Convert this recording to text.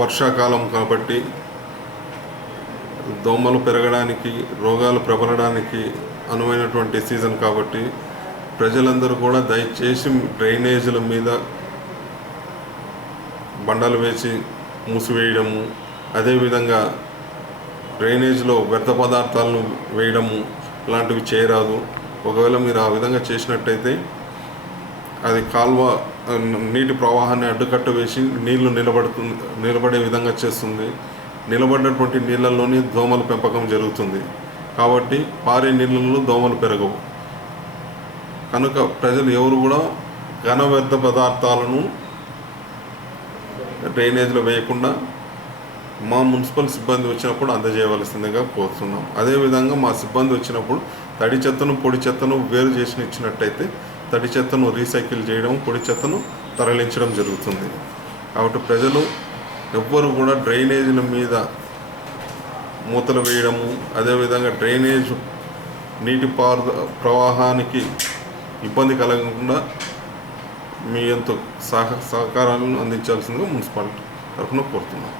వర్షాకాలం కాబట్టి దోమలు పెరగడానికి, రోగాలు ప్రబలడానికి అనువైనటువంటి సీజన్ కాబట్టి ప్రజలందరూ కూడా దయచేసి డ్రైనేజీల మీద బండలు వేసి మూసివేయడము, అదేవిధంగా డ్రైనేజ్లో వ్యర్థ పదార్థాలను వేయడము లాంటివి చేయరాదు. ఒకవేళ మీరు ఆ విధంగా చేసినట్టయితే అది కాల్వ నీటి ప్రవాహాన్ని అడ్డుకట్ట వేసి నీళ్లు నిలబడే విధంగా చేస్తుంది. నిలబడినటువంటి నీళ్ళల్లోనే దోమల పెంపకం జరుగుతుంది. కాబట్టి పారే నీళ్ళల్లో దోమలు పెరగవు. కనుక ప్రజలు ఎవరు కూడా ఘన వ్యర్థ పదార్థాలను డ్రైనేజ్లో వేయకుండా మా మున్సిపల్ సిబ్బంది వచ్చినప్పుడు అందజేయవలసిందిగా కోరుతున్నాం. అదేవిధంగా మా సిబ్బంది వచ్చినప్పుడు తడి చెత్తను, పొడి చెత్తను వేరు చేసి ఇచ్చినట్టయితే తడి చెత్తను రీసైకిల్ చేయడం, పొడి చెత్తను తరలించడం జరుగుతుంది. కాబట్టి ప్రజలు ఎవ్వరు కూడా డ్రైనేజీల మీద మూతలు వేయడము, అదేవిధంగా డ్రైనేజ్ నీటి ప్రవాహానికి ఇబ్బంది కలగకుండా మీ ఎంతో సహకారాలను అందించాల్సిందిగా మున్సిపాలిటీ తరఫున కోరుతున్నాం.